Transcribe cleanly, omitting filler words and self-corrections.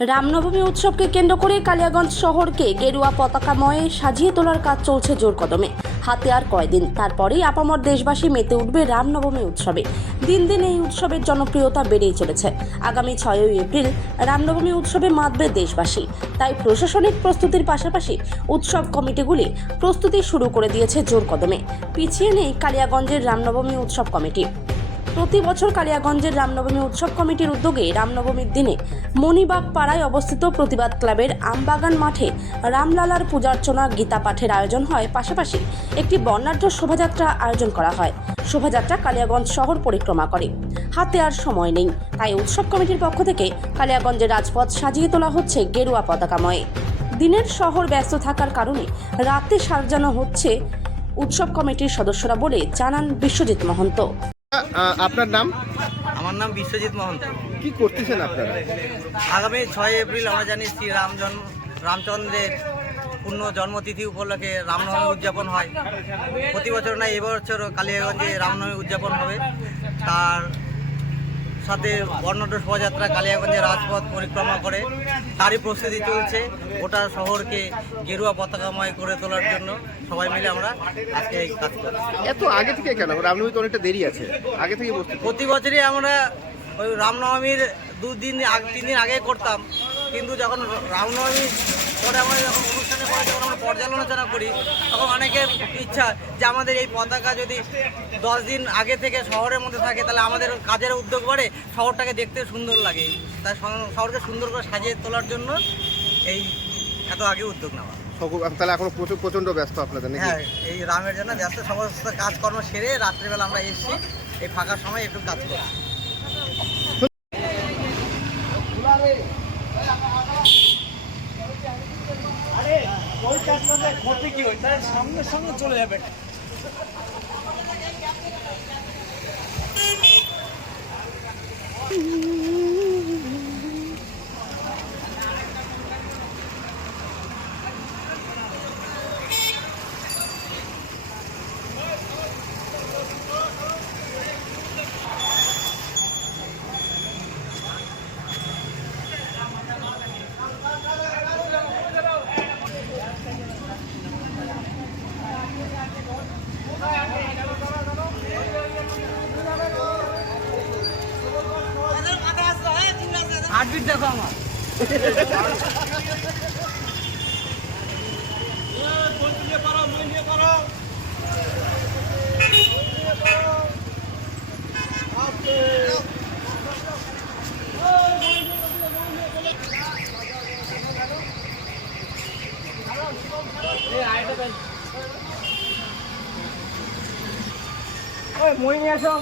রামনবমী উৎসবকে কেন্দ্র করে কালিয়াগঞ্জ শহরকে গেরুয়া পতাকাময়ে সাজিয়ে তোলার কাজ চলছে জোর কদমে। হাতে আর কয়দিন, তারপরেই আপামর দেশবাসী মেতে উঠবে রামনবমী উৎসবে। দিন দিন এই উৎসবের জনপ্রিয়তা বেড়েই চলেছে। আগামী 6ই এপ্রিল রামনবমী উৎসবে মাতবে দেশবাসী। তাই প্রশাসনিক প্রস্তুতির পাশাপাশি উৎসব কমিটিগুলি প্রস্তুতি শুরু করে দিয়েছে জোর কদমে। পিছিয়ে নেই কালিয়াগঞ্জের রামনবমী উৎসব কমিটি। প্রতি বছর কালিয়াগঞ্জের রামনবমী উৎসব কমিটির উদ্যোগে রামনবমীর দিনে মণিবাগ পাড়ায় অবস্থিত প্রতিবাদ ক্লাবের আমবাগান মাঠে রামলালার পূজার্চনা, গীতা পাঠের আয়োজন হয়। পাশাপাশি একটি বর্ণাঢ্য শোভাযাত্রা আয়োজন করা হয়। শোভাযাত্রা কালিয়াগঞ্জ শহর পরিক্রমা করে। হাতে আর সময় নেই, তাই উৎসব কমিটির পক্ষ থেকে কালিয়াগঞ্জের রাজপথ সাজিয়ে তোলা হচ্ছে গেরুয়া পতাকাময়ে। দিনের শহর ব্যস্ত থাকার কারণে রাতে সাজানো হচ্ছে উৎসব কমিটির সদস্যরা বলে জানান বিশ্বজিৎ মহন্ত। আপনার নাম? আমার নাম বিশ্বজিৎ মহন্ত। কি করতেছেন আপনারা? আগামী 6 এপ্রিল আমরা জানি শ্রী রামচন্দ্রের পূর্ণ জন্মতিথি উপলক্ষে রামনবমী উদযাপন হয়। প্রতি বছর না, এবছর কালিয়াগঞ্জে রামনবমী উদযাপন হবে। তার সাথে বর্ণাঢ্য শোভাযাত্রা কালিয়াগঞ্জের রাজপথ পরিক্রমা করে, তারই প্রস্তুতি চলছে। গোটা শহরকে গেরুয়া পতাকাময় করে তোলার জন্য সবাই মিলে আমরা আজকে এই কাজ করছি। এত আগে থেকে কেন? রামনবমী তো অনেকটা দেরি আছে, আগে থেকে বসতে। প্রতি বছরই আমরা ওই রামনবমীর 3 দিন আগে করতাম, কিন্তু যখন রামনবমী পরে আমরা যখন অনুষ্ঠানের পরে যখন আমরা পর্যালোচনা করি, তখন অনেকের ইচ্ছা যে আমাদের এই পতাকা যদি 10 দিন আগে থেকে শহরের মধ্যে থাকে, তাহলে আমাদের কাজের উদ্যোগ বাড়ে, শহরটাকে দেখতে সুন্দর লাগে। তাই শহরকে সুন্দর করে সাজিয়ে তোলার জন্য এই এত আগে উদ্যোগ নেওয়া। তাহলে এখন প্রচন্ড ব্যস্ত আপনাদের নাকি? হ্যাঁ, এই রামের জন্য ব্যস্ত। সমস্ত কাজকর্ম সেরে রাত্রিবেলা আমরা এসেছি, এই ফাঁকা সময় একটু কাজ করছি। সামনে সামনে চলে যাবে। হার্টবিট দেখো আমার। ওই মই নিয়ে আসো।